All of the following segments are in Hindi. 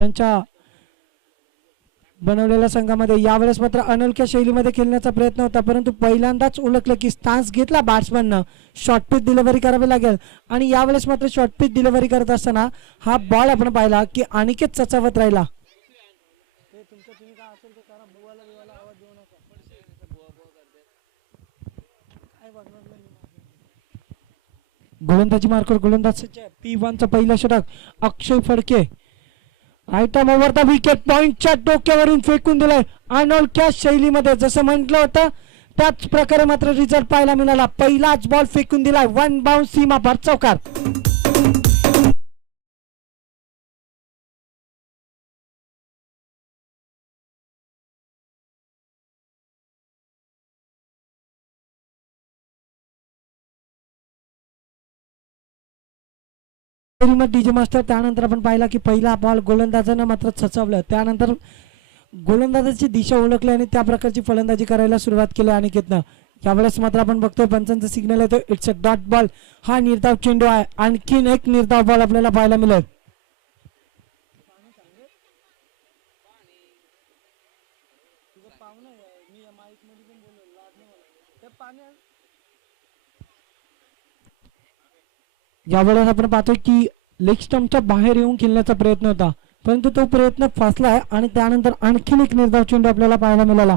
त्यांच्या बनवलेल्या संघामध्ये यावेळेस मात्र अनोळख्या शैलीमध्ये खेळण्याचा प्रयत्न होता, परंतु पहिल्यांदाच ओळखलं की स्टान्स घेतला बॅट्समननं, शॉर्ट पिच डिलिव्हरी करावी लागेल आणि यावेळेस मात्र शॉर्ट पिच डिलिव्हरी करत असताना हा बॉल आपण पाहिला की अनिकेत चचावत राहिला. गोलंदाजी मार्कर गोलंदाज P1चा पहिला षटक अक्षय फडके आयटम ओव्हर द विकेट पॉइंटच्या डोक्यावरून फेकून दिलाय अनोळख्या शैलीमध्ये. जसं म्हटलं होतं त्याच प्रकारे मात्र रिझल्ट पाहायला मिळाला. पहिलाच बॉल फेकून दिलाय, वन बाउन्स सीमा भर चौकार. डीजे मास्टर त्यानंतर आपण पाहिला की पहिला बॉल गोलंदाजानं मात्र चचवलं, त्यानंतर गोलंदाजाची दिशा ओळखली आणि त्या प्रकारची फलंदाजी करायला सुरुवात केली अनिकेतनं. यावेळेस मात्र आपण बघतोय पंचांचा सिग्नल येतो, इट्स अ डॉट बॉल. हा निर्धाव चेंडू आहे, आणखीन एक निर्धाव बॉल आपल्याला पाहायला मिळेल. यावेळेस आपण पाहतोय की लेग स्टंपच्या बाहेर येऊन खेळण्याचा प्रयत्न होता, परंतु तो प्रयत्न फसलाय आणि त्यानंतर आणखीन एक निर्धाव चेंडू आपल्याला पाहायला मिळाला.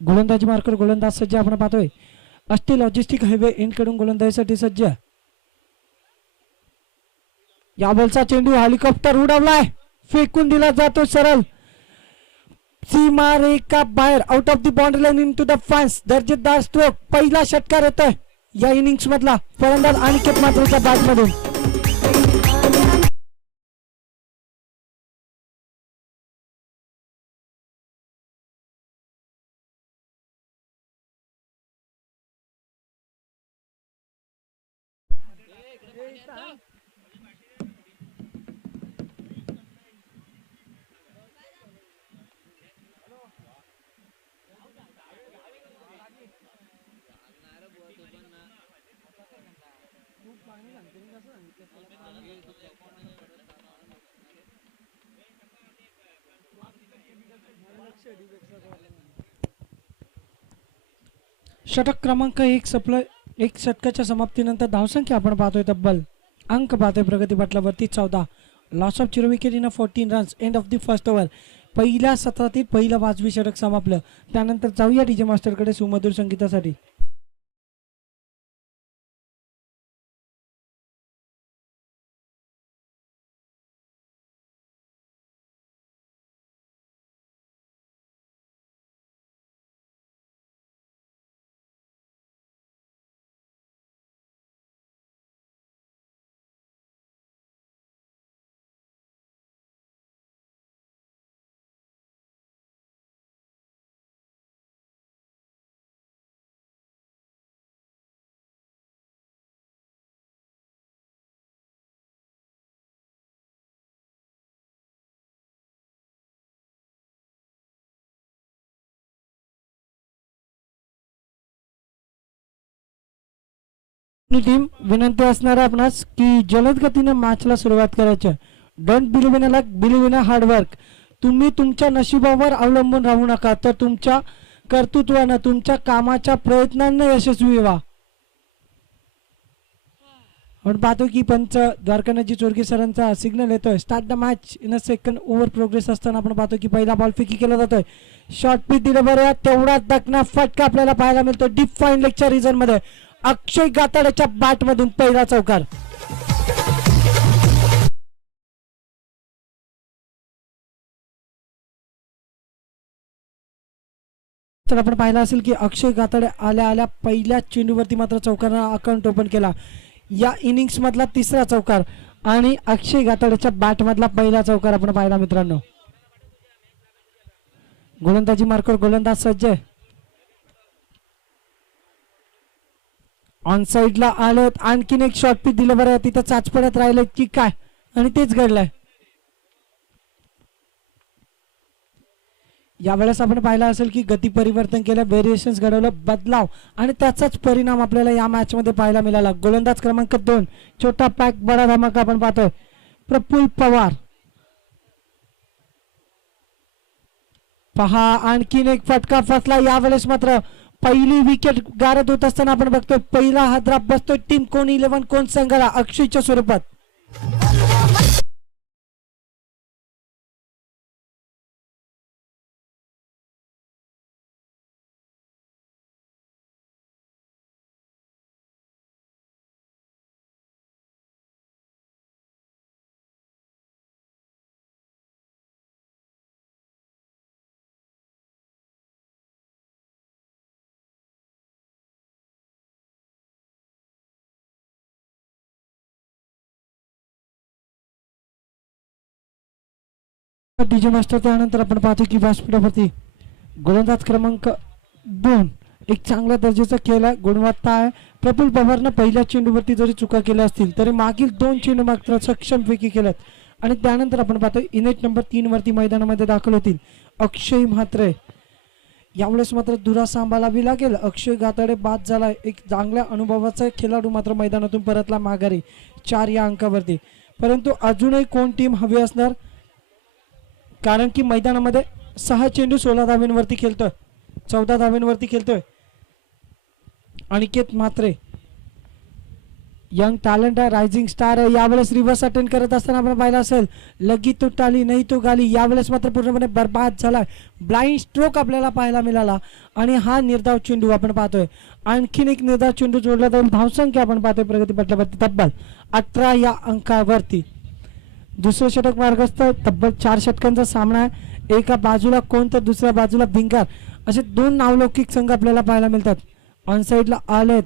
गोलंदाजी मार्कर गोलंदाज सज्ज आपण पाहतोय. अष्टी लॉजिस्टिक हायवे एंड कडून गोलंदाजीसाठी सज्ज. या बॉलचा चेंडू हेलिकॉप्टर उडवलाय, फेकून दिला जातो सरळ सीमा रेखा बाहेर, out of the boundary line into the fans. दर्जेदार स्ट्रोक, पहिला षटकार येतोय या इनिंग्स मधला. फलंदाज अनिकेत मात्रेच्या बॅट मधून. षटक क्रमांक 1 संपलं. एक षटकाच्या समाप्तीनंतर धावसंख्या आपण पाहतोय तब्बल अंक पाहतोय प्रगती पटलावरती 14. Loss of 0 wicket in 14 runs. End of the first over. पहिल्या सत्रातील पहिलं वाजवी षटक समापलं. त्यानंतर जाऊया डीजे मास्टरकडे सुमधुर संगीतासाठी. टीम विनंती असणार आपणास की जलद गतीने मॅचला सुरुवात करायची. Don't believe in luck, believe in hard work. तुम्ही तुमच्या नशिबावर अवलंबून राहू नका, तर तुमच्या कर्तृत्वानं तुमच्या कामाच्या प्रयत्नांना यशस्वी व्हा. आपण पाहतो की पंच द्वारकानाथजी चोरगे सरांचा सिग्नल येतोय. Start the match in a second over progress असताना आपण पाहतो की पहिला बॉल फेकी केला जातोय. शॉर्ट पिच दिलं बरं, तेवढा दखना फटका आपल्याला पाहायला मिळतो डीप फाईन लेगच्या रिजन मध्ये. अक्षय गाताड्याच्या बॅट मधून पहिला चौकार. तर आपण पाहिलं असेल की अक्षय गाताडे आल्या आल्या पहिल्या चेंडूवरती मात्र चौकारानं अकाउंट ओपन केला. या इनिंग्स मधला तिसरा चौकार आणि अक्षय गाताड्याच्या बॅट मधला पहिला चौकार आपण पाहिला मित्रांनो. गोलंदाजी मार्कर गोलंदाज सज्ज. ऑन साइडला आलं, आणखीन एक शॉर्ट पिच दिलं बरं, तिथं चाचपडत राहिलं की काय आणि तेच घडलंय. यावेळेस आपण पाहिलं असेल की गती परिवर्तन केलं, व्हेरिएशन्स घडवलं, बदलाव आणि त्याचाच परिणाम आपल्याला या मॅच मध्ये पाहायला मिळाला. गोलंदाज क्रमांक 2 छोटा पॅक बडा धमाका आपण पाहतोय प्रफुल्ल पवार. पहा आणखीन एक फटका फसला. यावेळेस मात्र पहिली विकेट गारद होत असताना आपण बघतोय पहिला हादरा बसतोय टीम कोण 11 कोण संघाला अक्षयच्या स्वरूपात. डीजे मास्टर त्यानंतर आपण पाहतो की व्यासपीठावरती गोलंदाज क्रमांक 2 एक चांगल्या दर्जाचा खेळ आहे, गुणवत्ता आहे. प्रफुल्ल पवारनं पहिल्या चेंडूवरती जरी चुका केल्या असतील तरी मागील 2 चेंडू मात्र सक्षमपैकी केल्यात. आणि त्यानंतर आपण पाहतो इनेट नंबर 3 वरती मैदानामध्ये दाखल होतील अक्षय म्हात्रे. यावेळेस मात्र धुरा सांभाळावी लागेल. अक्षय गाताडे बाद झाला, एक चांगल्या अनुभवाचा खेळाडू मात्र मैदानातून परतला माघारी 4 या अंकावरती. परंतु अजूनही कोण टीम हवी असणार, कारण की मैदानामध्ये 6 चेंडू 16 धावांवरती खेळतोय, 14 धावांवरती खेळतोय. अनिकेत म्हात्रे यंग टॅलेंट आहे, रायझिंग स्टार आहे. यावेळेस रिव्हर्स अटेंड करत असताना आपण पाहिलं असेल लगी तो टाली नाही तो गाली. यावेळेस मात्र पूर्णपणे बर्बाद झालाय, ब्लाइंड स्ट्रोक आपल्याला पाहायला मिळाला. आणि हा निर्धाव चेंडू आपण पाहतोय, आणखीन एक निर्धाव चेंडू जोडला जाईल. धावसंख्या आपण पाहतोय प्रगती पटलावरती तब्बल 18 या अंकावरती. दुसरं षटक मार्गस्थ, तब्बल 4 षटकांचा सामना आहे. एका बाजूला कोण तर दुसऱ्या बाजूला भिंगार, असे 2 नावलौकिक संघ आपल्याला पाहायला मिळतात. ऑन साइडला आलेत.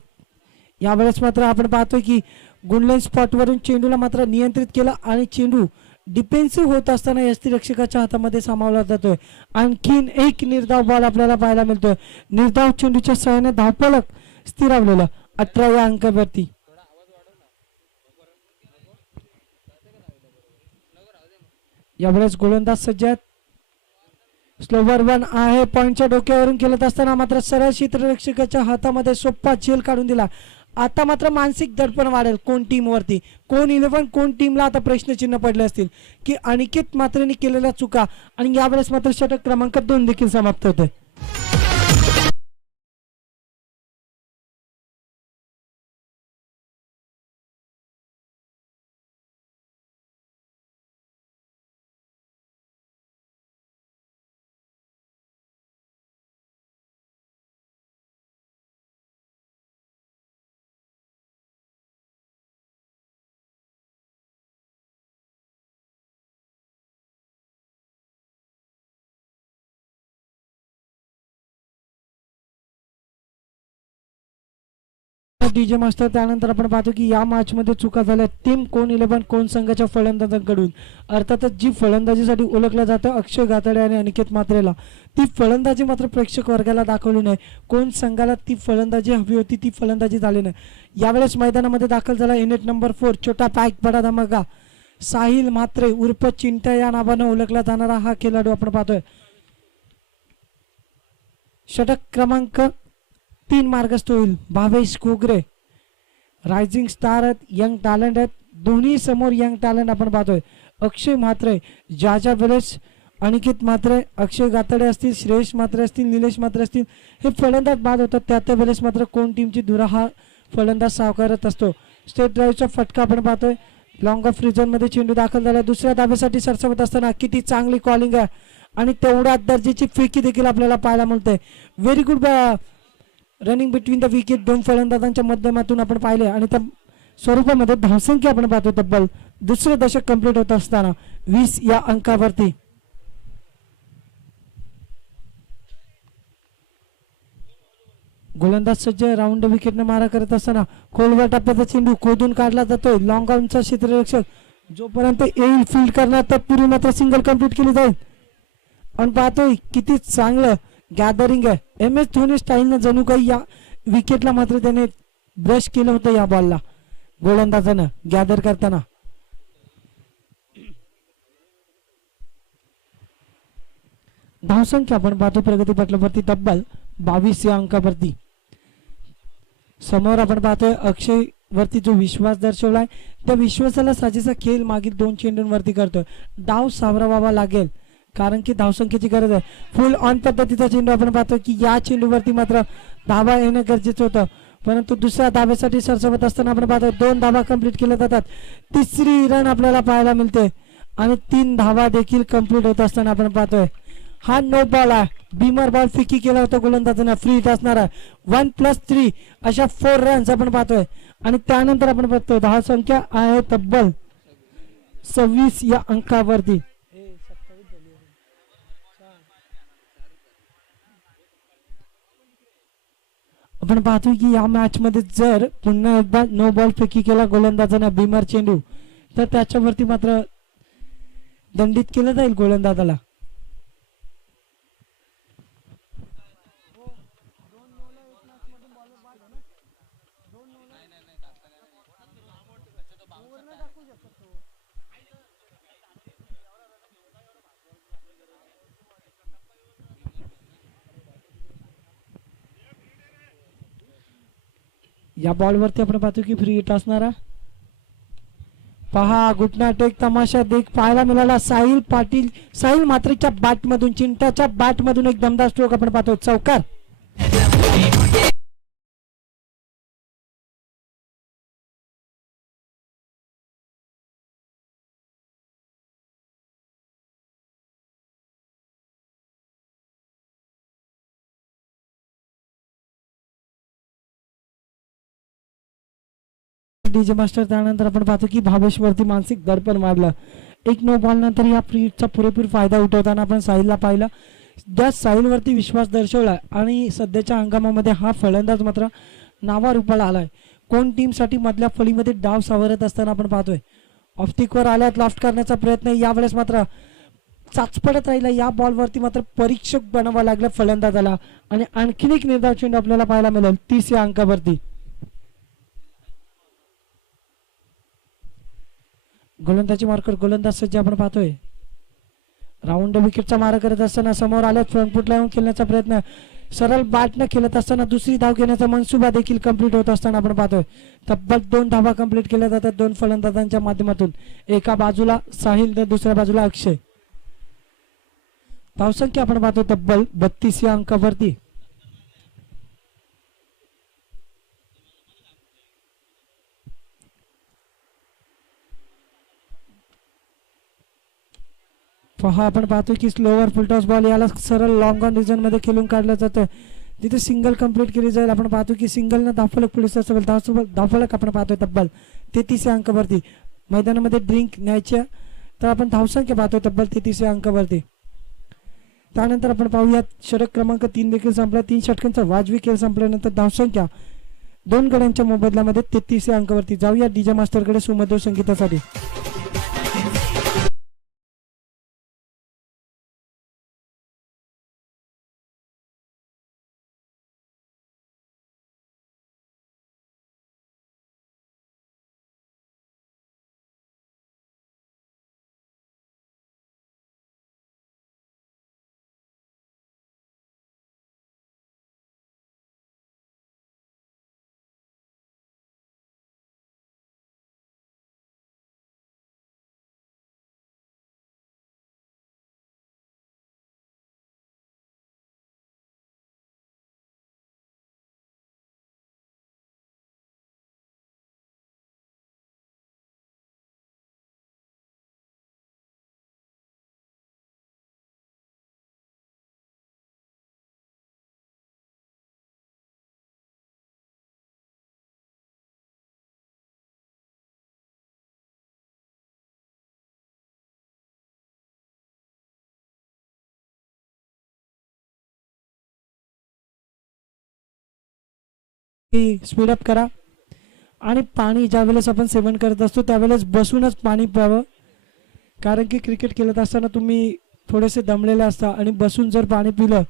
यावेळेस मात्र आपण पाहतोय की गुणलेन स्पॉटवरून चेंडूला मात्र नियंत्रित केलं आणि चेंडू डिफेन्सिव्ह होत असताना यष्टिरक्षकाच्या हातामध्ये सामावला जातोय. आणखीन एक निर्धाव बॉल आपल्याला पाहायला मिळतोय. निर्धाव चेंडूच्या सहाय्याने धावफलक स्थिरावलेला 18 या अंकावरती. यावेळेस गोलंदाज सज्ज आहेत. स्लोवर 1 आहे, पॉइंटच्या डोक्यावरून खेळत असताना मात्र सरळ क्षेत्ररक्षकाच्या हातामध्ये सोप्पा झेल काढून दिला. आता मात्र मानसिक दडपण वाढेल कोण टीम वरती, कोण 11 कोण टीमला आता प्रश्नचिन्ह पडले असतील की अनिकेत म्हात्रेंनी केलेल्या चुका. आणि यावेळेस मात्र षटक क्रमांक 2 देखील समाप्त होते. डीजे मास्टर त्यानंतर आपण पाहतो की या मॅच मध्ये चुका झाल्या टीम कोण 11 कोण संघाच्या फलंदाजांकडून. अर्थातच जी फलंदाजीसाठी ओळखलं जातं अक्षय गाताडे आणि अनिकेत म्हात्रेला, ती फलंदाजी मात्र प्रेक्षक वर्गाला दाखवली नाही. कोण संघाला ती फलंदाजी हवी होती ती फलंदाजी झाली नाही. यावेळेस मैदानामध्ये दाखल झाला युनिट नंबर 4 छोटा पॅक बडा धमाका साहिल म्हात्रे उर्फ चिंट्या या नावानं ओळखला जाणारा हा खेळाडू आपण पाहतोय. षटक क्रमांक 3 मार्गस्थ होईल. भावेश घोगरे रायझिंग स्टार आहेत, यंग टॅलेंट आहेत. दोन्ही समोर यंग टॅलेंट आपण पाहतोय. अक्षय म्हात्रे ज्या वेळेस अनिकेत म्हात्रे, अक्षय गाताडे असतील, श्रेयस म्हात्रे असतील, निलेश म्हात्रे असतील हे फलंदाज बाद होतात, त्या वेळेस मात्र कोण टीमची धुरा हा फलंदाज सावकारत असतो. स्टेट ड्राईव्हचा फटका आपण पाहतोय. लॉंग ऑफ रिझन मध्ये चेंडू दाखल झाला. दुसऱ्या धाब्यासाठी सरसावत असताना किती चांगली कॉलिंग आहे आणि तेवढ्या दर्जाची फेकी देखील आपल्याला पाहायला मिळते. Very good running between the wicket 2 फलंदाजांच्या माध्यमातून आपण पाहिले. आणि त्या स्वरूपामध्ये धावसंख्या आपण पाहतो तब्बल दुसरे दशक कंप्लीट होत असताना 20 या अंकावरती. गोलंदाज सज्ज राऊंड विकेटने मारा करत असताना खोलवर टप्प्याचा चेंडू खोदून काढला जातोय. लॉंग ऑनचा क्षेत्ररक्षक जोपर्यंत येईल फील्ड करणार तत्पूर्वी मात्र सिंगल कंप्लीट केली जाईल. आणि पाहतोय किती चांगलं गॅदरिंग आहे. MS धोनी स्टाईलनं जणू काही या विकेटला मात्र त्याने ब्रश केलं होतं या बॉलला गोलंदाजानं गॅदर करताना. धावसंख्या आपण पाहतो प्रगती पटलावरती तब्बल 22 या अंकावरती. समोर आपण पाहतोय अक्षय वरती जो विश्वास दर्शवलाय त्या विश्वासाला साजेसा खेळ मागील 2 चेंडूंवरती करतोय. डाव सावरावा लागेल कारण की धावसंख्येची गरज आहे. फुल ऑन पद्धतीचा चेंडू आपण पाहतो की या चेंडूवरती मात्र धावा येणं गरजेचं होतं, परंतु दुसऱ्या धाब्यासाठी सरसवत असताना आपण पाहतो 2 धावा कंप्लीट केल्या जातात. तिसरी रन आपल्याला पाहायला मिळते आणि 3 धावा देखील कंप्लीट होत असताना आपण पाहतोय. हा नो बॉल आहे. बीमर बॉल फिकी केला होता गोलंदाजांना. फ्री हिट असणार आहे. 1+3 अशा 4 रन्स आपण पाहतोय आणि त्यानंतर आपण पाहतोय धावसंख्या आहे तब्बल 26 या अंकावरती. आपण पाहतोय की या मॅच मध्ये जर पुन्हा एकदा नो बॉल फेकी केला गोलंदाजांना बीमर चेंडू तर त्याच्यावरती मात्र दंडित केलं जाईल गोलंदाजाला. या बॉलवरती आपण पाहतो की फ्री हिट असणारा. पहा घुटना टेक तमाशा देख पाहायला मिळाला. साहिल पाटील, साहिल मात्रेच्या बॅट मधून, चिंटाच्या बॅट मधून एक दमदार स्ट्रोक आपण पाहतो. चौकार. डीजे मास्टर त्यानंतर आपण पाहतो की भावेश वरती मानसिक दडपण मारलं. एक नो बॉल नंतर या फ्रीचा पुरेपूर फायदा उठवताना आपण साहिलला पाहिलं. त्या साहिलवरती विश्वास दर्शवला आणि सध्याच्या हंगामामध्ये हा फलंदाज मात्र नावारूपाला आलाय. कोण टीमसाठी मधल्या फळीमध्ये डाव सावरत असताना आपण पाहतोय. ऑफस्टिकवर आल्यात लॉफ्ट करण्याचा प्रयत्न. यावेळेस मात्र चाचपडत राहिला. या बॉलवरती मात्र परीक्षक बनावं लागलं फलंदाजाला आणि आणखीन एक निर्धाव चेंडू आपल्याला पाहायला मिळेल 30 या अंकावरती. गोलंदाजी मार्कर गोलंदाज सज्ज आपण पाहतोय. राऊंड विकेटचा मारा करत असताना समोर आल्यात फ्रंट फुटला येऊन खेळण्याचा प्रयत्न. सरळ बॅटनं खेळत असताना दुसरी धाव घेण्याचा मनसुबा देखील कंप्लीट होत असताना आपण पाहतोय. तब्बल 2 धावा कंप्लीट केल्या जातात 2 फलंदाजांच्या माध्यमातून. एका बाजूला साहिल तर दुसऱ्या बाजूला अक्षय. धावसंख्या आपण पाहतो तब्बल 32 या अंकावरती. पहा आपण पाहतो की स्लोवर फुलटॉस बॉल याला सरळ लॉंग ऑन रिजन मध्ये खेळून काढलं जातं. जिथे सिंगल कंप्लीट केली जाईल आपण पाहतो की सिंगलनं धावफलक पुढे धावफलक आपण पाहतोय तब्बल 33 अंकावरती. मैदानामध्ये ड्रिंक न्यायच्या तर आपण धावसंख्या पाहतोय तब्बल 33 अंकावरती. त्यानंतर आपण पाहूयात षटक क्रमांक 3 देखील संपला. 3 षटकांचा वाजवी खेळ संपल्यानंतर धावसंख्या 2 गड्यांच्या मोबदल्यामध्ये 33 अंकावरती. जाऊया डीजे मास्टरकडे सुमधुर संगीतासाठी. स्पीड अप करा आणि पाणी ज्या वेळेस आपण सेवन करत असतो त्यावेळेस बसूनच पाणी प्यावं. कारण की क्रिकेट खेळत असताना तुम्ही थोडेसे दमलेले असता आणि बसून जर पाणी पिलं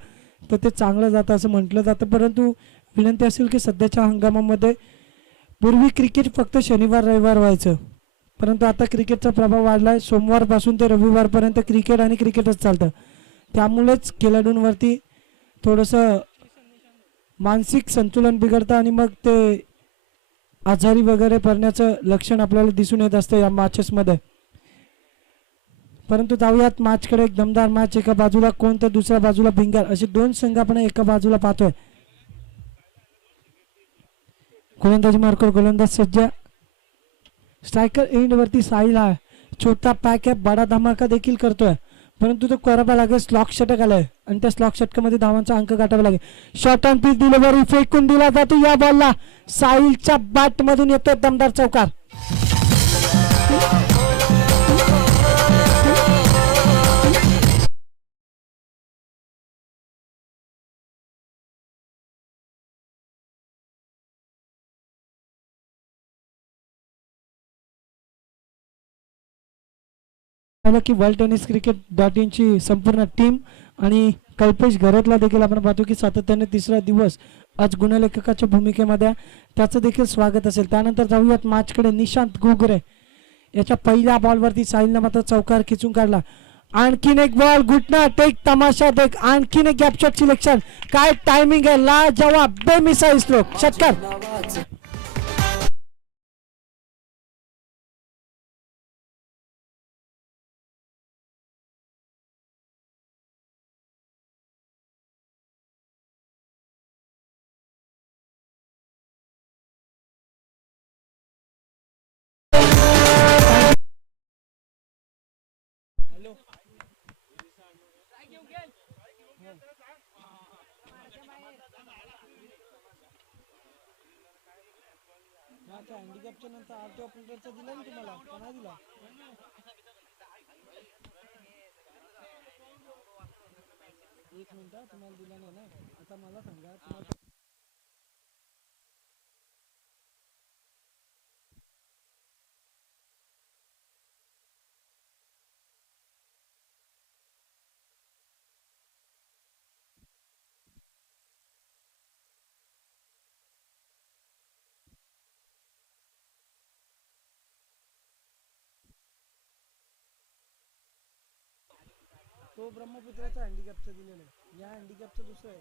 तर ते चांगलं जातं असं म्हटलं जातं. परंतु विनंती असेल की सध्याच्या हंगामामध्ये पूर्वी क्रिकेट फक्त शनिवार रविवार व्हायचं, परंतु आता क्रिकेटचा प्रभाव वाढला आहे. सोमवारपासून ते रविवारपर्यंत क्रिकेट आणि क्रिकेटच चालतं. त्यामुळेच खेळाडूंवरती थोडंसं मानसिक संतुलन बिघडतं आणि मग ते आजारी वगैरे पडण्याचं लक्षण आपल्याला दिसून येत असतं या मॅचेसमध्ये. परंतु जाऊयात मॅचकडे. एक दमदार मॅच, एका बाजूला कोण तर दुसऱ्या बाजूला भिंगार, असे दोन संघ आपण एका बाजूला पाहतोय. गोलंदाजी मार्कर गोलंदाज सज्ज. स्ट्रायकर एंड वरती साहिल आहे. छोटा पॅक आहे, बडा धमाका देखील करतोय, परंतु तो करावा लागेल. स्लॉक षटक आलाय आणि त्या स्लॉक षटकामध्ये धावांचा अंक गाठावा लागेल. शॉर्ट ऑन पिच डिलिव्हरी फेकून दिला जातो. या बॉलला साहिलच्या बॅट मधून येतोय दमदार चौकार. की वर्ल्ड टेनिस क्रिकेट .in ची संपूर्ण टीम आणि कल्पेश घरतला देखील आपण पाहतो की सातत्याने तिसरा दिवस आज गुणलेखकाच्या भूमिकेमध्ये त्याचं देखील स्वागत असेल. त्यानंतर जाऊयात मॅचकडे. निशांत घुगरे याच्या पहिल्या बॉलवरती साहिलनं मात्र चौकार खिचून काढला. आणखीन एक बॉल, घुटना टेक, तमाशा देख, आणखीन एक गॅप शॉट सिलेक्शन. काय टायमिंग आहे, लाजवाब, बेमिसाईल स्ट्रोक, षटकार. हँडिकॅपच्या नंतर आरटी ऑपरेटरचा दिला ना तुम्हाला, का नाही दिला? एक मिनिट, तुम्हाला दिला नाही ना. आता मला सांगा, तुम्हाला तो ब्रह्मपुत्राचा हँडिकॅपचा दिलेला आहे. या हँडिकॅपचा दुसरा आहे,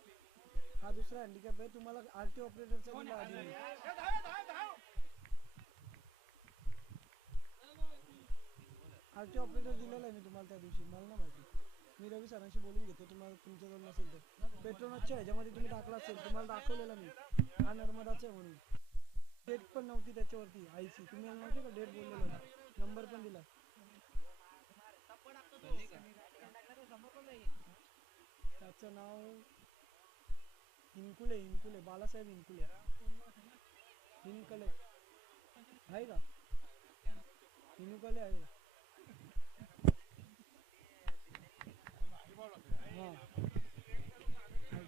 हा दुसरा हँडिकॅप आहे. तुम्हाला आरटी ऑपरेटरचा दिला आधी. आरटी ऑपरेटर दिलेला आहे मी तुम्हाला त्या दिवशी, मला नाही माहिती. मी रवी सरांशी बोलून घेतो, तुम्हाला तुमच्याजवळ नसेल तर. पेट्रोनासच्या ह्याच्यामध्ये तुम्ही टाकला असेल, तुम्हाला दाखवलेला मी, हा नर्मदाचा आहे म्हणून. डेट पण नव्हती त्याच्यावरती आईची, तुम्ही नव्हते का डेट बोललेला, नंबर पण दिला. त्याचं नाव इनकुले, इनकुले, बालासाहेब इनकुले. इनकले आहे का? इनकुले आहे.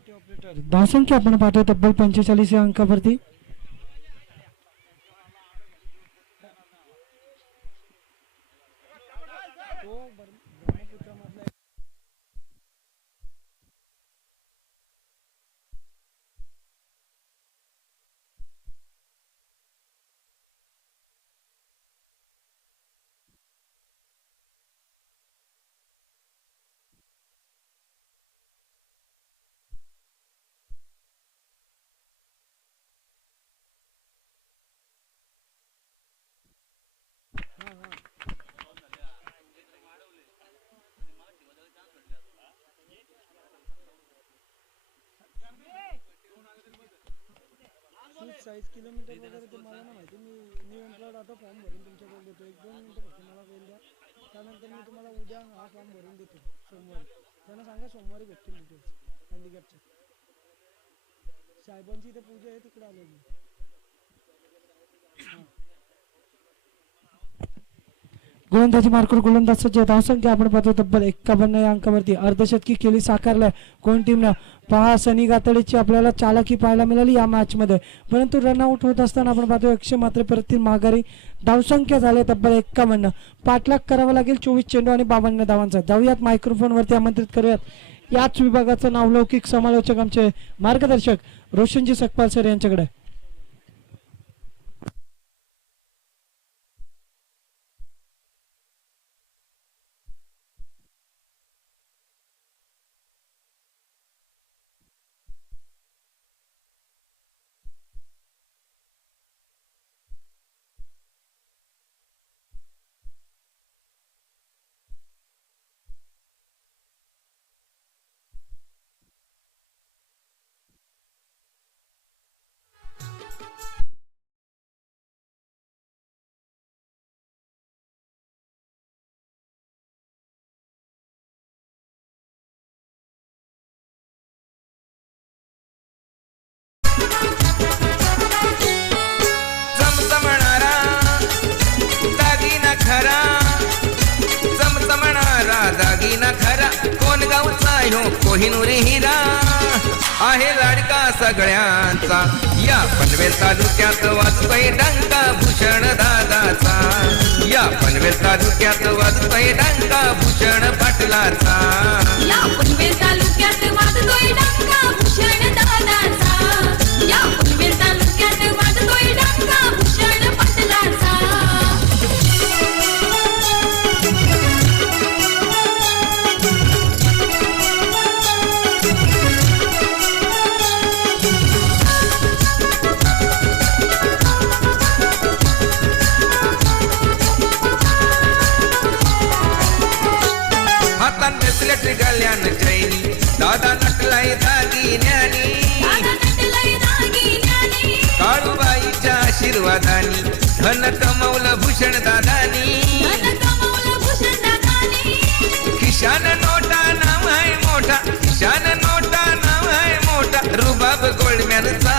ऑपरेटर धावसंख्या आपण पाहतो तब्बल 45 या अंकावरती. साईज किलोमीटर वगैरे ते मला नाही माहिती. मी एम्प्लॉयड आता फॉर्म भरून तुमच्याकडे देतो. 1-2 मिनिटं फक्त मला वेळ द्या, त्यानंतर मी तुम्हाला उद्या हा फॉर्म भरून देतो. सोमवारी त्यांना सांगा, सोमवारी भेटतील डिटेल्स हँडिकॅपच्या. साहेबांची इथे पूजा आहे, तिकडे आलो मी. गोलंदाजी मार्कर गोलंदाजाची धावसंख्या आपण पाहतो तब्बल 51 या अंकावरती. अर्धशतकी केली साकारलाय कोण टीमनं. पहा, सनी गातडेची आपल्याला चालाकी पाहायला मिळाली या मॅच मध्ये, परंतु रनआउट होत असताना आपण पाहतो 100 मात्र परत माघारी. धावसंख्या झाली तब्बल 51. पाठलाग करावा लागेल 24 चेंडू आणि 52 धावांचा. जाऊयात मायक्रोफोन वरती आमंत्रित करूयात याच विभागाचा नावलौकिक समालोचक आमचे मार्गदर्शक रोशनजी सकपाल सर यांच्याकडे. ह्यो कोहिनूर हिरा आहे लाडका सगळ्यांचा. या पनवेल तालुक्यात वाजतोय डंका भूषण दादाचा. या पनवेल तालुक्यात वाजतोय डंका भूषण पाटलाचा. या पनवेल तालुक्यात वाजतोय डंका भूषण दादाचा. या पनवेल तालुक्यात वाजतोय डंका भूषण पाटलाचा. हातान ब्रेसलेट गल्यान चैनी दादा नटलाय दागिन्यानी. दादा नटलंय दागिन्यानी. काळूबाईच्या आशीर्वादानी धन कमवलं भूषण दादानी. धन कमवलं भूषण दादानी. खिशान नोटा नाव आहे मोठा. खिशान नोटा नाव आहे मोठा. रुबाब गोल्डमॅनचा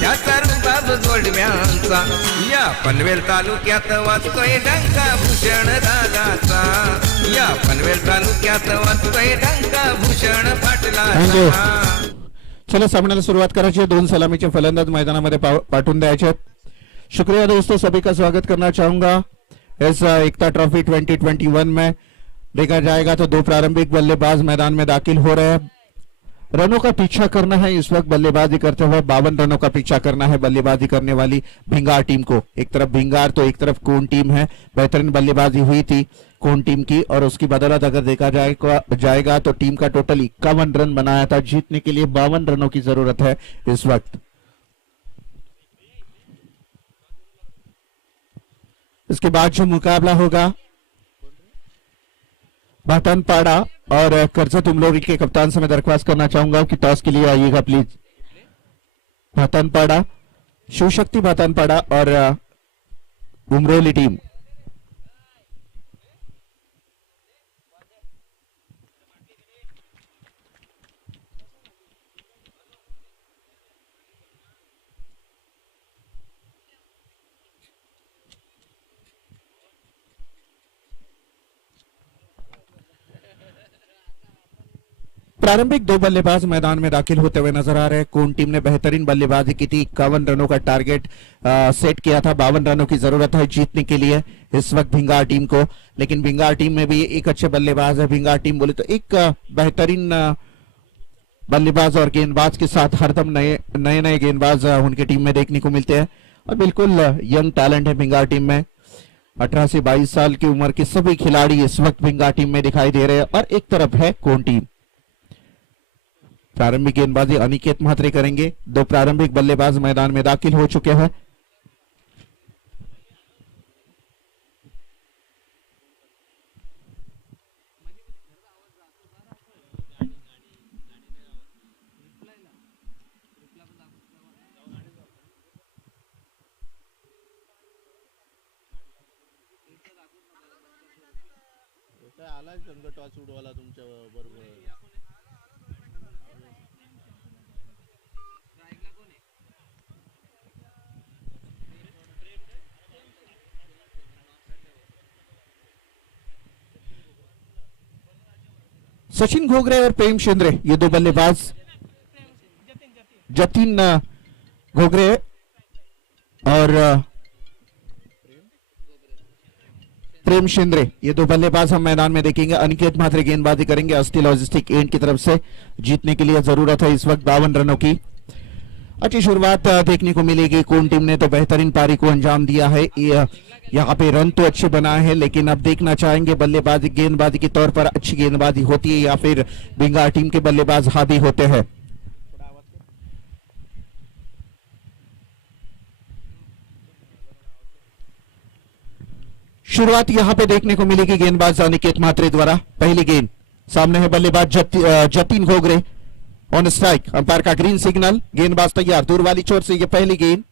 त्याचा रुबाब गोल्डमॅनचा. या पनवेल तालुक्यात वाजतोय डंका भूषण दादाचा. या पनवेल तालुक्यात वाजतोय डंका भूषण पाटलाचा. चला सामन्याला सुरुवात करायची है. 2 सलामीचे फलंदाज मैदानामध्ये पाठवून द्यायचे आहेत. शुक्रिया दोस्तों, सभी का स्वागत करना चाहूंगा इस एकता ट्रॉफी 2021 में. देखा जाएगा तो 2 प्रारंभिक बल्लेबाज मैदान में दाखिल हो रहे हैं. रनों का पीछा करना है इस वक्त बल्लेबाजी करते हुए. 52 रनों का पीछा करना है बल्लेबाजी करने वाली भिंगार टीम को. एक तरफ भिंगार तो एक तरफ कोन टीम है. बेहतरीन बल्लेबाजी हुई थी कोन टीम की और उसकी बदौलत अगर देखा जाएगा तो टीम का टोटल 51 रन बनाया था. जीतने के लिए 52 रनों की जरूरत है इस वक्त. इसके बाद जो मुकाबला होगा भातनपाड़ा और कर्जत उमलोरी के कप्तान से मैं दरख्वास्त करना चाहूंगा कि टॉस के लिए आइएगा प्लीज. भातनपाड़ा, शिवशक्ति भातनपाड़ा और उमरोली टीम. प्रारंभिक 2 बल्लेबाज मैदान में दाखिल होते हुए नजर आ रहे हैं. कोन टीम ने बेहतरीन बल्लेबाजी की थी. 51 रनों का टारगेट सेट किया था. 52 रनों की जरूरत है जीतने के लिए इस वक्त भिंगार टीम को. लेकिन भिंगार टीम में भी एक अच्छे बल्लेबाज है. भिंगार टीम बोले तो एक बेहतरीन बल्लेबाज और गेंदबाज के साथ हरदम नए गेंदबाज उनकी टीम में देखने को मिलते हैं और बिल्कुल यंग टैलेंट है भिंगार टीम में. 18 से 22 साल की उम्र के सभी खिलाड़ी इस वक्त भिंगार टीम में दिखाई दे रहे हैं और एक तरफ है कोन टीम. प्रारंभिक गेंदबाजी अनिकेत म्हात्रे करेंगे. 2 प्रारंभिक बल्लेबाज मैदान में दाखिल हो चुके हैं. आला संकट उडवाला तुमच्या बरोबर. सचिन घोगरे और प्रेम शिंदे ये 2 बल्लेबाज. जतिन घोगरे और प्रेम शिंदे ये 2 बल्लेबाज हम मैदान में देखेंगे. अनिकेत म्हात्रे गेंदबाजी करेंगे. अस्थि लॉजिस्टिक एंड की तरफ से जीतने के लिए जरूरत है इस वक्त 52 रनों की. अच्छी शुरुआत देखने को मिलेगी. कोन टीम ने तो बेहतरीन पारी को अंजाम दिया है. यहाँ पे रन तो अच्छे बनाए हैं लेकिन अब देखना चाहेंगे बल्लेबाजी गेंदबाजी के तौर पर अच्छी गेंदबाजी होती है या फिर भिंगार टीम के बल्लेबाज हावी होते हैं. शुरुआत यहां पे देखने को मिलेगी गेंदबाज अनिकेत म्हात्रे द्वारा. पहली गेंद सामने है बल्लेबाज Jatin Ghogre on strike. Umpire का ग्रीन सिग्नल. गेंदबाज तैयार. दूर वाली छोर से ये पहली गेंद.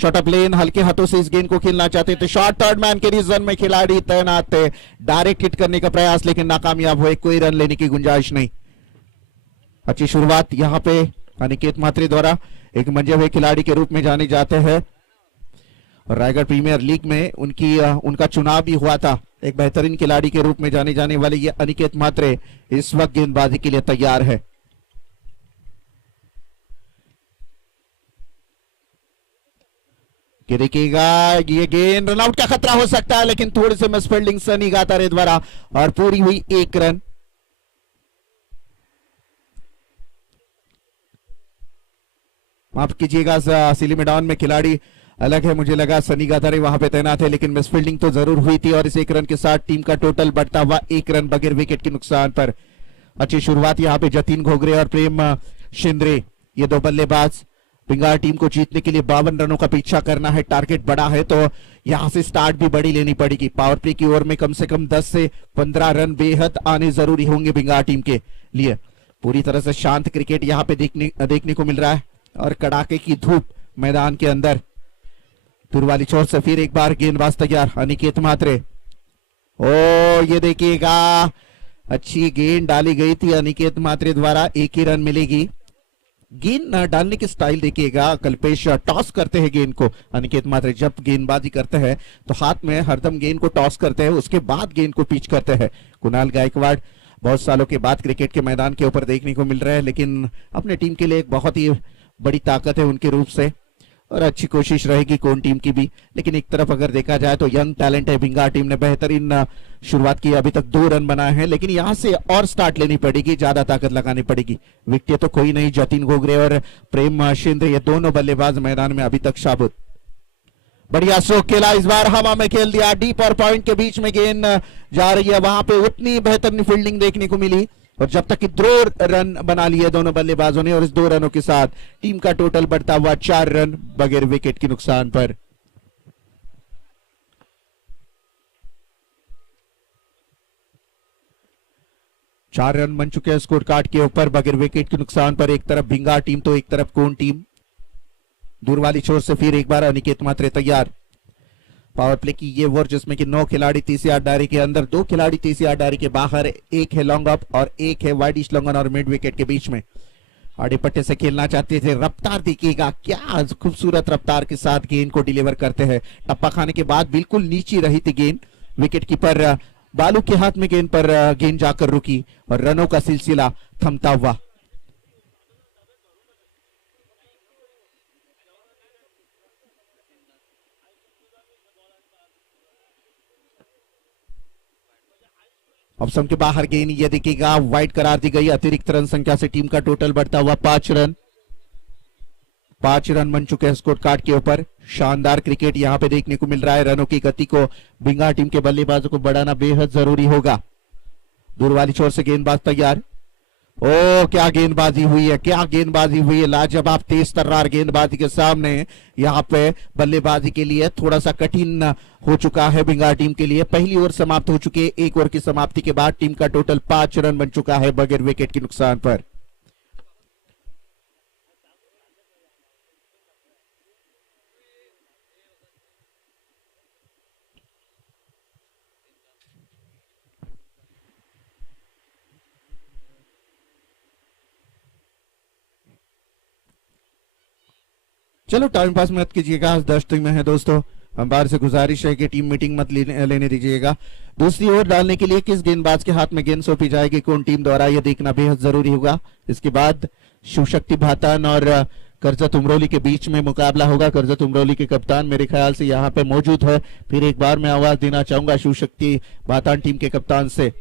शॉट अप लेन. हल्के हाथों से इस गेंद को खेलना चाहते थे. शॉट थर्ड मैन के रीजन में खिलाड़ी तैनात थे. डायरेक्ट हिट करने का प्रयास लेकिन नाकामयाब हुए. कोई रन लेने की गुंजाइश नहीं. अच्छी शुरुआत यहां पे अनिकेत म्हात्रे द्वारा. एक मंजे हुए खिलाड़ी के रूप में जाने जाते हैं. रायगढ़ प्रीमियर लीग में उनका चुनाव भी हुआ था एक बेहतरीन खिलाड़ी के रूप में जाने जाने वाले ये अनिकेत म्हात्रे इस वक्त गेंदबाजी के लिए तैयार है। कि देखिएगा ये गेंद रनआउट का खतरा हो सकता है, लेकिन थोड़ी से मिसफील्डिंग सनी गातारे द्वारा और पूरी हुई 1 रन। माफ कीजिएगा, सिली मैदान में खिलाड़ी अलग है, मुझे लगा सनी गातारे वहां पे तैनात है, लेकिन मिसफील्डिंग तो जरूर हुई थी और इस 1 रन के साथ टीम का टोटल बढ़ता हुआ 1 रन बगैर विकेट के नुकसान पर। अच्छी शुरुआत यहाँ पे जतीन घोगरे और प्रेम शिंदे, ये 2 बल्लेबाज। भिंगार टीम को जीतने के लिए 52 रनों का पीछा करना है, टारगेट बड़ा है तो यहां से स्टार्ट भी बड़ी लेनी पड़ेगी। पावर प्ले की ओर में कम से कम 10 से 15 रन बेहद आने जरूरी होंगे भिंगार टीम के लिए। पूरी तरह से शांत क्रिकेट यहाँ पे देखने को मिल रहा है और कड़ाके की धूप मैदान के अंदर। दूर वाली छोर से फिर एक बार गेंदबाज तैयार, अनिकेत म्हात्रे। ओ ये देखिएगा, अच्छी गेंद डाली गई थी अनिकेत म्हात्रे द्वारा, 1 ही रन मिलेगी। गेंद डालने की स्टाइल देखिएगा, कल्पेश टॉस करते हैं गेंद को। अनिकेत म्हात्रे जब गेंदबाजी करते हैं तो हाथ में हरदम गेंद को टॉस करते हैं, उसके बाद गेंद को पिच करते हैं। कुणाल गायकवाड़ बहुत सालों के बाद क्रिकेट के मैदान के ऊपर देखने को मिल रहा है, लेकिन अपने टीम के लिए एक बहुत ही बड़ी ताकत है उनके रूप से और अच्छी कोशिश रहेगी कौन टीम की भी। लेकिन एक तरफ अगर देखा जाए तो यंग टैलेंट है, भिंगार टीम ने बेहतरीन शुरुआत की, अभी तक 2 रन बनाए हैं, लेकिन यहां से और स्टार्ट लेनी पड़ेगी, ज्यादा ताकत लगानी पड़ेगी। विकेट तो कोई नहीं, जतीन घोगरे और प्रेम शिंदे ये दोनों बल्लेबाज मैदान में अभी तक शाबुत। बढ़िया स्ट्रोक खेला, इस बार हवा में खेल दिया, डीप और पॉइंट के बीच में गेंद जा रही है, वहां पे उतनी बेहतरीन फील्डिंग देखने को मिली और जब तक कि 2 रन बना लिए दोनों बल्लेबाजों ने और इस 2 रनों के साथ टीम का टोटल बढ़ता हुआ 4 रन बगैर विकेट के नुकसान पर। चार रन बन चुके हैं स्कोर कार्ड के ऊपर बगैर विकेट के नुकसान पर। एक तरफ भिंगार टीम तो एक तरफ कौन टीम। दूर वाली छोर से फिर एक बार अनिकेत म्हात्रे तैयार। पावर प्ले की ये ओवर जिसमें कि 9 खिलाड़ी 30 यार्ड दायरे के अंदर, 2 खिलाड़ी 30 यार्ड दायरे के बाहर, 1 है लॉन्ग अप और 1 है वाइड ईस्ट लॉन्ग और मिड विकेट के बीच में। आड़े पट्टे से खेलना चाहते थे, रफ्तार देखिएगा, क्या खूबसूरत रफ्तार के साथ गेंद को डिलीवर करते हैं। टप्पा खाने के बाद बिल्कुल नीचे रही थी गेंद, विकेट कीपर बालू के हाथ में गेंद पर गेंद जाकर रुकी और रनों का सिलसिला थमता हुआ। ऑप्शन के बाहर गेंद ये देखिएगा, वाइड करार दी गई। अतिरिक्त रन संख्या से टीम का टोटल बढ़ता हुआ 5 रन। 5 रन बन चुके हैं स्कोर कार्ड के ऊपर। शानदार क्रिकेट यहां पे देखने को मिल रहा है। रनों की गति को भिंगार टीम के बल्लेबाजों को बढ़ाना बेहद जरूरी होगा। दूर वाली छोर से गेंदबाज तैयार। ओ क्या गेंदबाजी हुई है, क्या गेंदबाजी हुई है, लाजवाब तेज तर्रार गेंदबाजी के सामने यहाँ पे बल्लेबाजी के लिए थोड़ा सा कठिन हो चुका है भिंगार टीम के लिए। पहली ओवर समाप्त हो चुकी है। 1 ओवर की समाप्ति के बाद टीम का टोटल 5 रन बन चुका है बगैर विकेट के नुकसान पर। चलो टाइम पास मत कीजिएगा, दर्शक में है दोस्तों, अंपायर से गुजारिश है कि टीम मीटिंग मत लेने दीजिएगा। दूसरी ओवर डालने के लिए किस गेंदबाज के हाथ में गेंद सौंपी जाएगी कौन टीम द्वारा, यह देखना बेहद जरूरी होगा। इसके बाद शिवशक्ति भातान और करजत उमरोली के बीच में मुकाबला होगा। करजत उमरोली के कप्तान मेरे ख्याल से यहाँ पे मौजूद है। फिर एक बार मैं आवाज देना चाहूंगा शिवशक्ति भातान टीम के कप्तान से।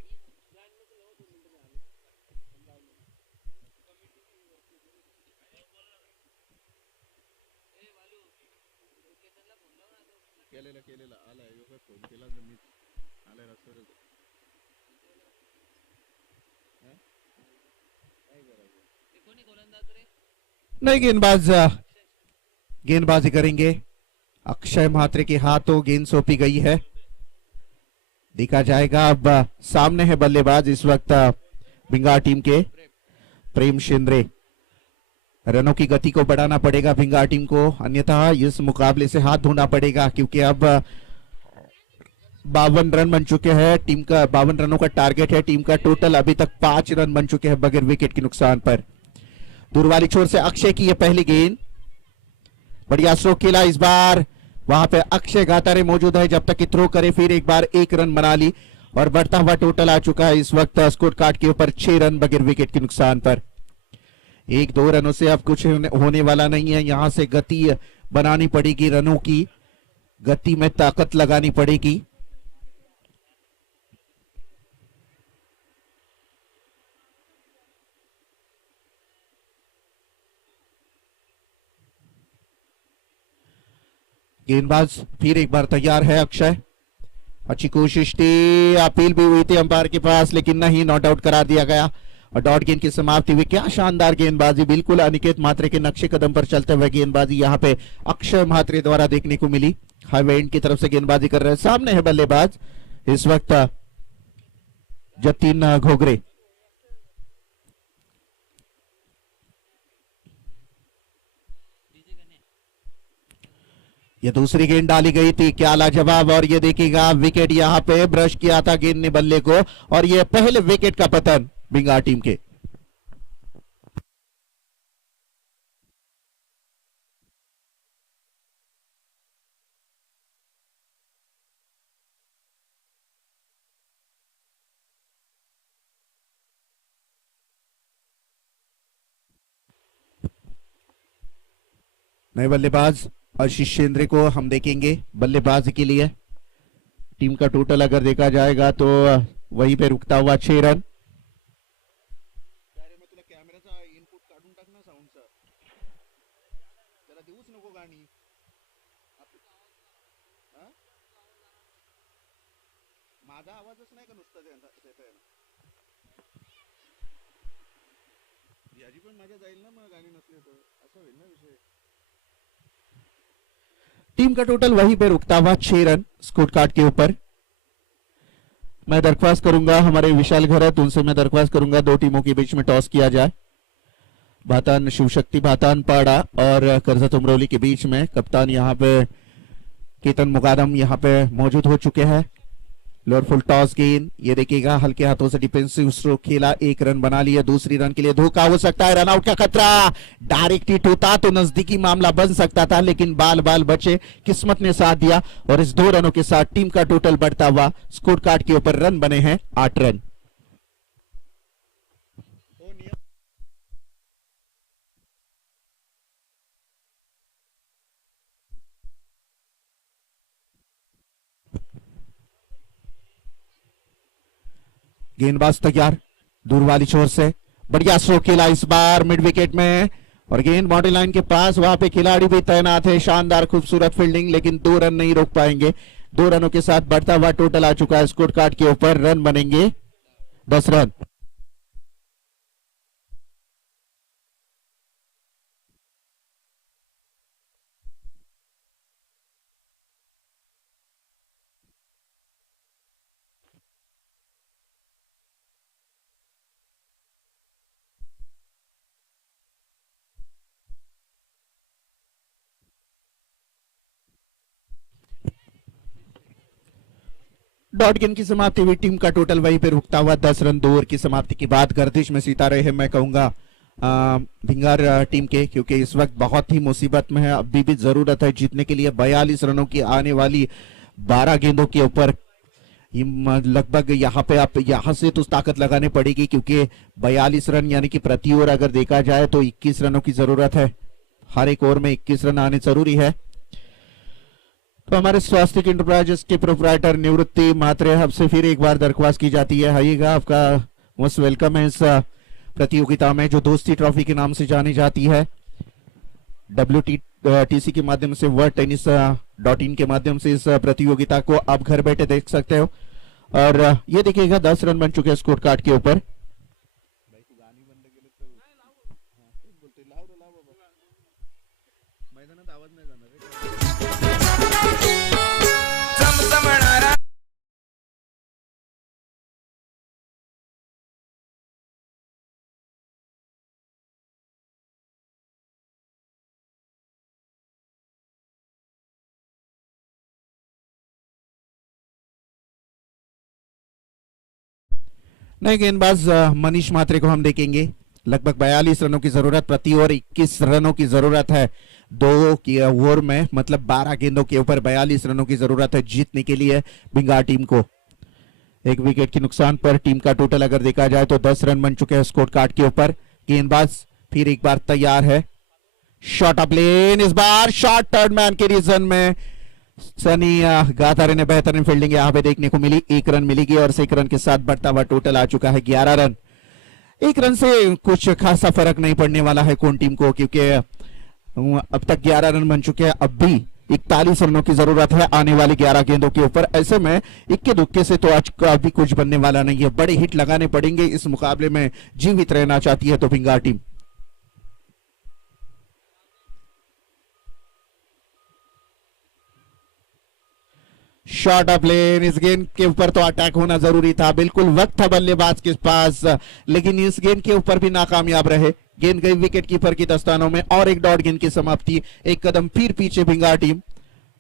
नहीं, गेंदबाजी करेंगे। अक्षय म्हात्रे के हाथों गेंद सौंपी गई है। देखा जाएगा, अब सामने है बल्लेबाज इस वक्त भिंगार टीम के प्रेम शिंदे। रनों की गति को बढ़ाना पड़ेगा भिंगार टीम को, अन्यथा इस मुकाबले से हाथ धोना पड़ेगा, क्योंकि अब 52 रन बन चुके हैं। टीम का 52 रनों का टारगेट है। टीम का टोटल अभी तक 5 रन बन चुके हैं बगैर विकेट के नुकसान पर। दूर वाली छोर से अक्षय की यह पहली गेंद, बढ़िया स्ट्रोक खेला, इस बार वहां पे अक्षय गातारे मौजूद है, जब तक कि थ्रो करे फिर एक बार 1 रन बना ली और बढ़ता हुआ टोटल आ चुका है इस वक्त स्कोर कार्ड के ऊपर 6 रन बगैर विकेट के नुकसान पर। 1-2 रनों से अब कुछ होने वाला नहीं है, यहां से गति बनानी पड़ेगी, रनों की गति में ताकत लगानी पड़ेगी। गेंदबाज फिर एक बार तैयार है अक्षय, अच्छी कोशिश थी, अपील भी हुई थी अंपायर के पास लेकिन नहीं, नॉट आउट करार दिया गया और डॉट गेंद की समाप्ति हुई। क्या शानदार गेंदबाजी, बिल्कुल अनिकेत म्हात्रे के नक्शे कदम पर चलते हुए गेंदबाजी यहाँ पे अक्षय म्हात्रे द्वारा देखने को मिली। हाईवे एंड की तरफ से गेंदबाजी कर रहे हैं, सामने है बल्लेबाज इस वक्त जतिन घोगरे। ये दूसरी गेंद डाली गई थी, क्या लाजवाब, और ये देखिएगा विकेट यहाँ पे ब्रश किया था गेंद ने बल्ले को और ये पहले विकेट का पतन भिंगार टीम के। नए बल्लेबाज आशीष शेंद्रे को हम देखेंगे बल्लेबाजी के लिए। टीम का टोटल अगर देखा जाएगा तो वहीं पे रुकता हुआ 6 रन। अरे मग तुला कॅमेराचा इनपुट काढून टाक ना साऊंडचा, त्याला देऊच नको गाणी. हा? माझा आवाजच नाही का नुसता देता येणार. याची पण माझ्या जाईल ना मग गाणी नसली तर, असं होईल ना विषय. टीम का टोटल वहीं पे रुकता हुआ 6 रन स्कोर कार्ड के ऊपर। मैं दरख्वास्त करूंगा हमारे विशाल घरत, उनसे मैं दरख्वास्त करूंगा 2 टीमों के बीच में टॉस किया जाए। भातान शिवशक्ति भातान पाड़ा और कर्जत उमरौली के बीच में कप्तान यहाँ पे केतन मुकादम यहाँ पे मौजूद हो चुके हैं। लोअर फुल टॉस गेंद, ये देखिएगा हल्के हाथों से डिफेंसिव स्ट्रोक खेला, 1 रन बना लिया। दूसरी रन के लिए धोखा हो सकता है, रनआउट का खतरा, डायरेक्ट हिट होता तो नजदीकी मामला बन सकता था लेकिन बाल बाल बचे, किस्मत ने साथ दिया और इस 2 रनों के साथ टीम का टोटल बढ़ता हुआ स्कोर कार्ड के ऊपर रन बने हैं 8 रन। गेंदबाज तैयार, दूर वाली छोर से बढ़िया स्ट्रोक खेला इस बार मिड विकेट में और गेंद बाउंड्री लाइन के पास, वहां पे खिलाड़ी भी तैनात है। शानदार खूबसूरत फील्डिंग, लेकिन 2 रन नहीं रोक पाएंगे। 2 रनों के साथ बढ़ता हुआ टोटल आ चुका है स्कोर कार्ड के ऊपर, रन बनेंगे 10 रन। डॉट गेंद की समाप्ति हुई, टीम का टोटल वहीं पे रुकता हुआ 10 रन। 2 ओवर की समाप्ति की बात गर्दिश में सितारे हैं, मैं कहूंगा भिंगार टीम के, क्योंकि इस वक्त बहुत ही मुसीबत में है। अभी भी जरूरत है जीतने के लिए 42 रनों की आने वाली 12 गेंदों के ऊपर। लगभग यहाँ पे आप यहाँ से तो ताकत लगानी पड़ेगी क्योंकि 42 रन यानी कि प्रति ओवर अगर देखा जाए तो 21 रनों की जरूरत है। हर एक ओवर में 21 रन आने जरूरी है। तो हमारे स्वास्थ्य इंटरप्राइजेस के प्रोप्राइटर निवृत्ति म्हात्रे, आपसे फिर एक बार दरख्वास्त की जाती है, आइएगा, आपका मोस्ट वेलकम है इस प्रतियोगिता में जो दोस्ती ट्रॉफी के नाम से जानी जाती है। WTC के माध्यम से, वर्ल्ड टेनिस .in के माध्यम से इस प्रतियोगिता को आप घर बैठे देख सकते हो। और ये देखिएगा 10 रन बन चुके हैं स्कोर कार्ड के ऊपर। मैदानात आवाज नाही जाणार रे. चमचमणारा नए गेंदबाज मनीष म्हात्रे को हम देखेंगे। लगभग 42 रनों की जरूरत, प्रति ओवर 21 रनों की जरूरत है। 2 की ओवर में, मतलब 12 गेंदों के ऊपर 42 रनों की जरूरत है जीतने के लिए भिंगार टीम को। एक विकेट के नुकसान पर टीम का टोटल अगर देखा जाए तो 10 रन बन चुके हैं स्कोर कार्ड के ऊपर। गेंदबाज फिर एक बार तैयार है, शॉट अप लेन, इस बार शॉट थर्ड मैन के रीजन में सनी गातारे ने बेहतरीन फील्डिंग यहां पे देखने को मिली। 1 रन मिलेगी और 1 रन के साथ बढ़ता हुआ टोटल आ चुका है 11 रन। 1 रन से कुछ खासा फर्क नहीं पड़ने वाला है कौन टीम को, क्योंकि अब तक 11 रन बन चुके हैं। अब भी 41 रनों की जरूरत है आने वाली 11 गेंदों के ऊपर। ऐसे में इक्के दुक्के से तो आज अभी कुछ बनने वाला नहीं है, बड़े हिट लगाने पड़ेंगे इस मुकाबले में जीवित रहना चाहती है तो भिंगार टीम। शॉट ऑफ लेन, इस गेंद के ऊपर तो अटैक होना जरूरी था, बिल्कुल वक्त था बल्लेबाज के पास, लेकिन इस गेंद के ऊपर भी नाकामयाब रहे। गेंद गई विकेट कीपर की दस्तानों में और एक डॉट गेंद की समाप्ति। एक कदम फिर पीछे भिंगार टीम।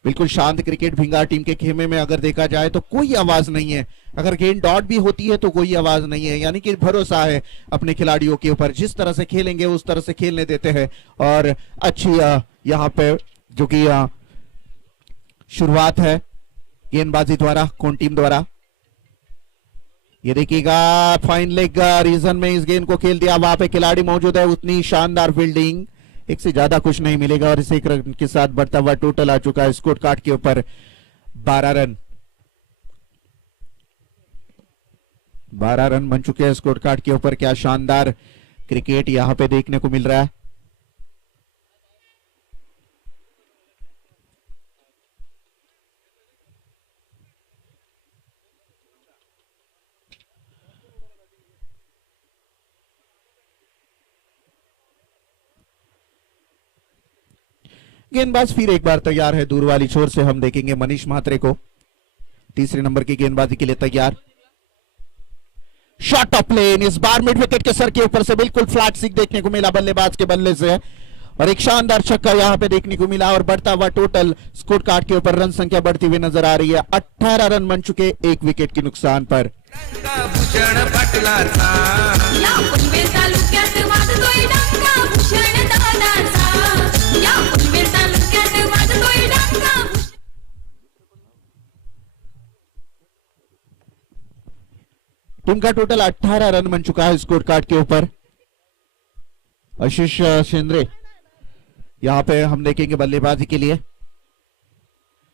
बिल्कुल शांत क्रिकेट भिंगार टीम के खेमे में अगर देखा जाए तो कोई आवाज नहीं है। अगर गेंद डॉट भी होती है तो कोई आवाज नहीं है, यानी कि भरोसा है अपने खिलाड़ियों के ऊपर, जिस तरह से खेलेंगे उस तरह से खेलने देते हैं। और अच्छी यहाँ पे जो कि शुरुआत है गेंदबाजी द्वारा कौन टीम द्वारा। ये देखिएगा फाइन लेग रीजन में इस गेंद को खेल दिया, वहां पे खिलाड़ी मौजूद है, उतनी शानदार फील्डिंग, एक से ज्यादा कुछ नहीं मिलेगा। और इस 1 रन के साथ बढ़ता हुआ टोटल आ चुका है स्कोर कार्ड के ऊपर 12 रन। 12 रन बन चुके हैं स्कोर कार्ड के ऊपर। क्या शानदार क्रिकेट यहां पे देखने को मिल रहा है। गेंदबाज फिर एक बार तैयार है, दूर वाली छोर से हम देखेंगे मनीष म्हात्रे को, तीसरे नंबर की गेंदबाजी के लिए तैयार। शॉट ऑफ प्लेन, इस बार मिड विकेट के सर के ऊपर से बिल्कुल फ्लैट सिक देखने को मिला बल्लेबाज के बल्ले से, और एक शानदार छक्का यहां पे देखने को मिला। और बढ़ता हुआ टोटल स्कोर कार्ड के ऊपर रन संख्या बढ़ती हुई नजर आ रही है। 18 रन बन चुके 1 विकेट के नुकसान पर। भूषण पाटलाचा या पनवेल तालुक्यात वाजतोय डंका भूषण दादाचा या पनवेल तालुक्यात वाजतोय डंका टीम का टोटल 18 रन बन चुका है स्कोर कार्ड के ऊपर। आशीष शेंद्रे यहां पे हम देखेंगे बल्लेबाजी के लिए।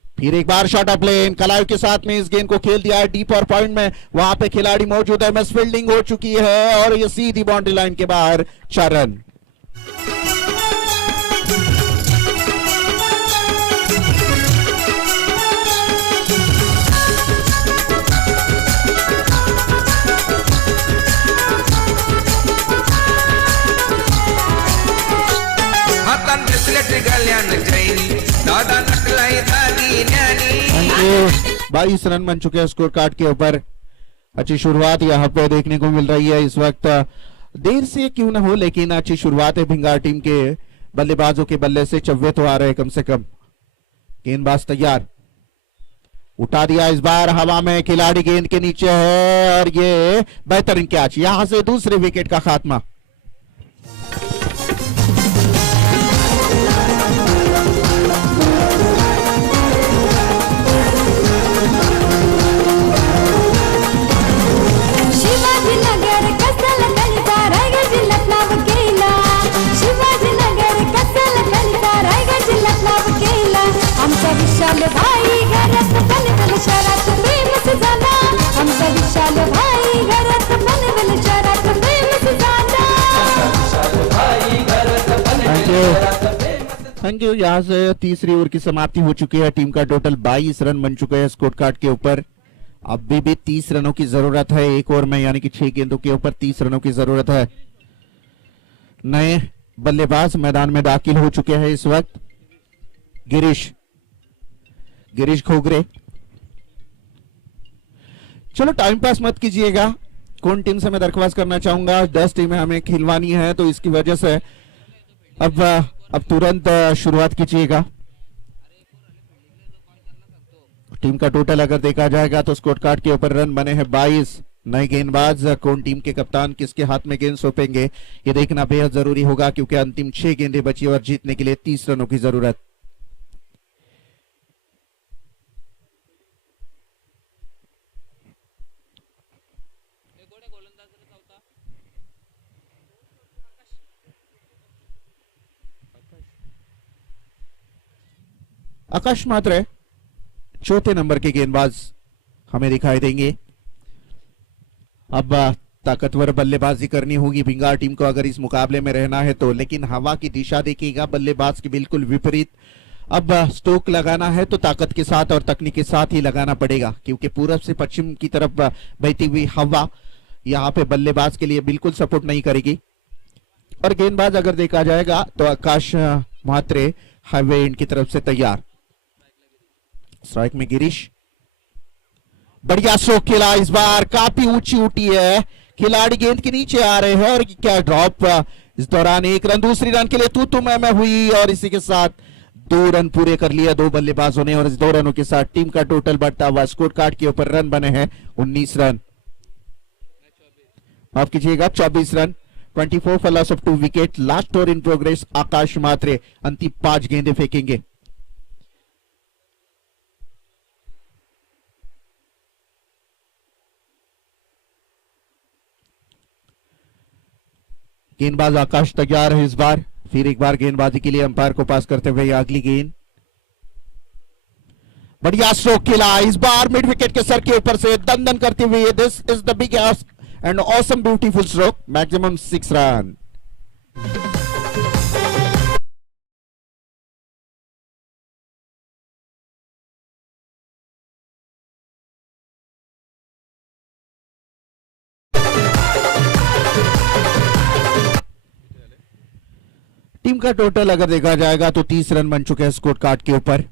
फिर एक बार शॉट ऑफ प्लेन, कलायु के साथ में इस गेंद को खेल दिया है डीप और पॉइंट में, वहां पे खिलाड़ी मौजूद है, मिस फील्डिंग हो चुकी है और ये सीधी बाउंड्री लाइन के बाहर 4 रन। हातान ब्रेसलेट गल्यान चैनी दादा नटलाई दागिन्यानी। 22 रन बन चुके हैं स्कोर कार्ड के ऊपर। अच्छी शुरुआत यहाँ पे देखने को मिल रही है इस वक्त, देर से क्यों ना हो लेकिन अच्छी शुरुआत है भिंगार टीम के बल्लेबाजों के बल्ले से। 94 तो आ रहे हैं कम से कम। गेंदबाज तैयार, उठा दिया इस बार हवा में, खिलाड़ी गेंद के नीचे है और ये बेहतरीन कैच, यहां से दूसरे विकेट का खात्मा। शिवाजीनगर कसल कलिता रायगड जिल्ह्यात नाव केला शिवाजीनगर कसल कलिता रायगड जिल्ह्यात नाव केला आमचा विशाल भाई घरात पनवेल शहरात फेमस झाला आमचा विशाल भाई घरात पनवेल शहरात फेमस झाला थैंक यू। यहाँ से तीसरी ओवर की समाप्ति हो चुकी है। टीम का टोटल 22 रन बन चुके हैं स्कोर कार्ड के ऊपर। अभी भी 30 रनों की जरूरत है एक ओवर में, यानी कि 6 गेंदों के ऊपर 30 रनों की जरूरत है। नए बल्लेबाज मैदान में दाखिल हो चुके हैं इस वक्त। गिरीश खोगरे। चलो टाइम पास मत कीजिएगा, कौन टीम से मैं दरख्वास्त करना चाहूंगा, 10 टीमें हमें खिलवानी है तो इसकी वजह से अब तुरंत शुरुआत कीजिएगा। टीम का टोटल अगर देखा जाएगा तो स्कोर कार्ड के ऊपर रन बने हैं 22। नए गेंदबाज कौन टीम के कप्तान किसके हाथ में गेंद सौंपेंगे ये देखना बेहद जरूरी होगा, क्योंकि अंतिम 6 गेंदें बची और जीतने के लिए 30 रनों की जरूरत। आकाश मात्रे चौथे नंबर के गेंदबाज हमें दिखाई देंगे। अब ताकतवर बल्लेबाजी करनी होगी भिंगार टीम को अगर इस मुकाबले में रहना है तो, लेकिन हवा की दिशा देखिएगा बल्लेबाज के बिल्कुल विपरीत। अब स्ट्रोक लगाना है तो ताकत के साथ और तकनीक के साथ ही लगाना पड़ेगा, क्योंकि पूरब से पश्चिम की तरफ बहती हुई हवा यहाँ पे बल्लेबाज के लिए बिल्कुल सपोर्ट नहीं करेगी। और गेंदबाज अगर देखा जाएगा तो आकाश म्हात्रे हाईवे एंड की तरफ से तैयार। स्ट्राइक में गिरीश, बढ़िया स्ट्रोक खेला, इस बार काफी ऊंची उठी है, खिलाड़ी गेंद के नीचे आ रहे हैं और क्या ड्रॉप। इस दौरान 1 रन, दूसरी रन के लिए तू मैं हुई और इसी के साथ 2 रन पूरे कर लिया 2 बल्लेबाजों ने। और इस 2 रनों के साथ टीम का टोटल बढ़ता हुआ स्कोर कार्ड के ऊपर रन बने हैं 19 रन, माफ कीजिएगा 24 रन। 24 for loss of 2 wicket. Last over in progress Akash Mhatre अंतिम 5 गेंदें फेंकेंगे। गेंदबाज आकाश तैयार है इस बार, फिर एक बार गेंदबाजी के लिए अंपायर को पास करते हुए अगली गेंद। बढ़िया स्ट्रोक खेला, इस बार मिड विकेट के सर के ऊपर से दंदन करते हुए। This is the big and awesome beautiful stroke, maximum 6 run. Team का टोटल अगर देखा जाएगा तो 30 रन बन चुके हैं स्कोर कार्ड के ऊपर।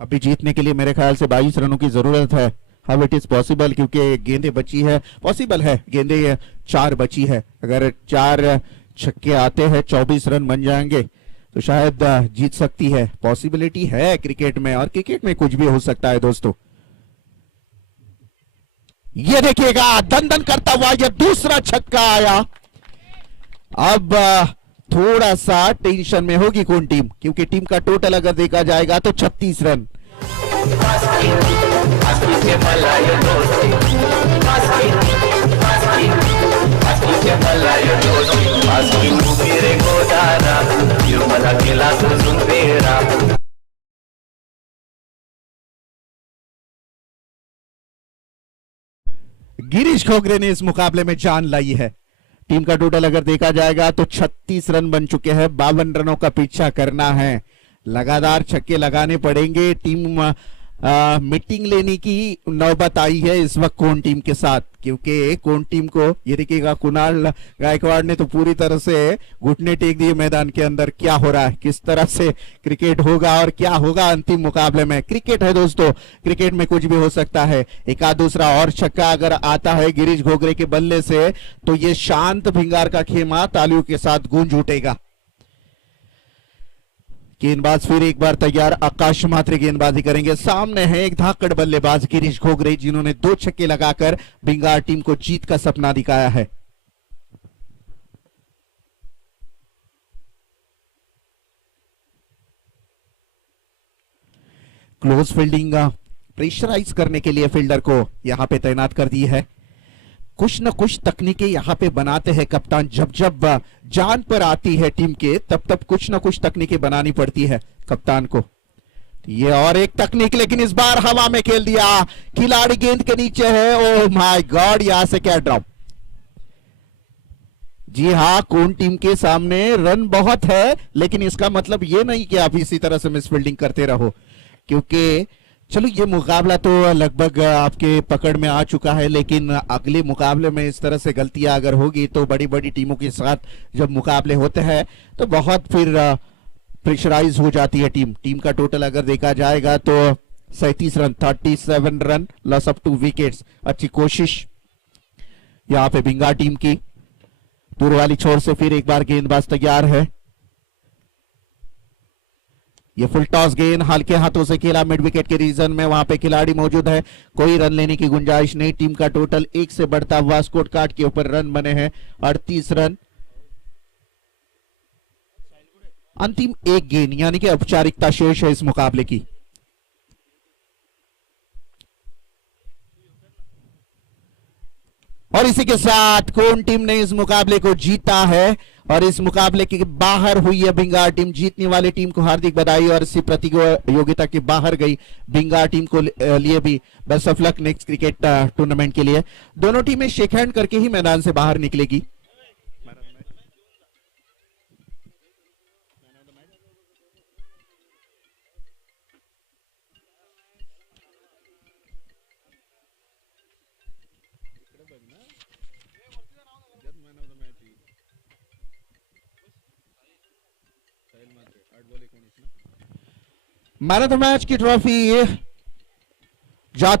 अभी जीतने के लिए मेरे ख्याल से 22 रनों की जरूरत है। हाउ इट इज पॉसिबल, क्योंकि गेंदें बची है, पॉसिबल है, गेंदें 4 बची है। अगर 4 छक्के आते हैं 24 रन बन जाएंगे तो शायद जीत सकती है, पॉसिबिलिटी है क्रिकेट में, और क्रिकेट में कुछ भी हो सकता है दोस्तों। ये देखिएगा दंदन करता हुआ ये दूसरा छक्का आया। अब थोड़ा सा टेंशन में होगी कौन टीम, क्योंकि टीम का टोटल अगर देखा जाएगा तो 36 रन। गिरीश खोगरे ने इस मुकाबले में जान लाई है। टीम का टोटल अगर देखा जाएगा तो 36 रन बन चुके हैं, 52 रनों का पीछा करना है, लगातार छक्के लगाने पड़ेंगे। टीम मीटिंग लेने की नौबत आई है इस वक्त कौन टीम के साथ, क्योंकि कौन टीम को ये देखिएगा कुणाल गायकवाड़ ने तो पूरी तरह से घुटने टेक दिए मैदान के अंदर। क्या हो रहा है, किस तरह से क्रिकेट होगा और क्या होगा अंतिम मुकाबले में। क्रिकेट है दोस्तों, क्रिकेट में कुछ भी हो सकता है। एक आध दूसरा और छक्का अगर आता है गिरीश घोगरे के बल्ले से तो ये शांत भिंगार का खेमा तालियों के साथ गूंज उठेगा। गेंदबाज फिर एक बार तैयार, आकाश म्हात्रे गेंदबाजी करेंगे। सामने है एक धाकड़ बल्लेबाज गिरीश घोगरे, जिन्होंने 2 छक्के लगाकर भिंगार टीम को जीत का सपना दिखाया है। क्लोज फील्डिंग प्रेशराइज करने के लिए फील्डर को यहां पे तैनात कर दी है। कुछ न कुछ तकनीकें यहां पे बनाते हैं कप्तान, जब जब जान पर आती है टीम के तब तब कुछ न कुछ तकनीकें बनानी पड़ती है कप्तान को। ये और एक तकनीक, लेकिन इस बार हवा में खेल दिया, खिलाड़ी गेंद के नीचे है। ओह माय गॉड, यहां से क्या ड्रॉप। जी हाँ, कौन टीम के सामने रन बहुत है, लेकिन इसका मतलब ये नहीं कि आप इसी तरह से मिस फील्डिंग करते रहो, क्योंकि चलो ये मुकाबला तो लगभग आपके पकड़ में आ चुका है, लेकिन अगले मुकाबले में इस तरह से गलतियां अगर होगी तो बड़ी बड़ी टीमों के साथ जब मुकाबले होते हैं तो बहुत फिर प्रेशराइज हो जाती है टीम। टीम का टोटल अगर देखा जाएगा तो 37 run, 37 run, loss of 2 wickets. अच्छी कोशिश यहाँ पे भिंगार टीम की। दूर वाली छोर से फिर एक बार गेंदबाज तैयार है। ये फुल टॉस गेंद हल्के हाथों से खेला मिड विकेट के रीजन में, वहां पे खिलाड़ी मौजूद है, कोई रन लेने की गुंजाइश नहीं। टीम का टोटल 1 से बढ़ता हुआ स्कोर कार्ड के ऊपर रन बने हैं 38 रन। अंतिम एक गेंद यानी कि औपचारिकता शेष है इस मुकाबले की। और इसी के साथ कौन टीम ने इस मुकाबले को जीता है और इस मुकाबले के बाहर हुई है भिंगार टीम। जीतने वाली टीम को हार्दिक बधाई और इसी प्रतियोगिता के बाहर गई भिंगार टीम को लिए भी best of luck next cricket tournament के लिए। दोनों टीमें शेक हैंड करके ही मैदान से बाहर निकलेगी। मैन ऑफ द मैच की ट्रॉफी जाती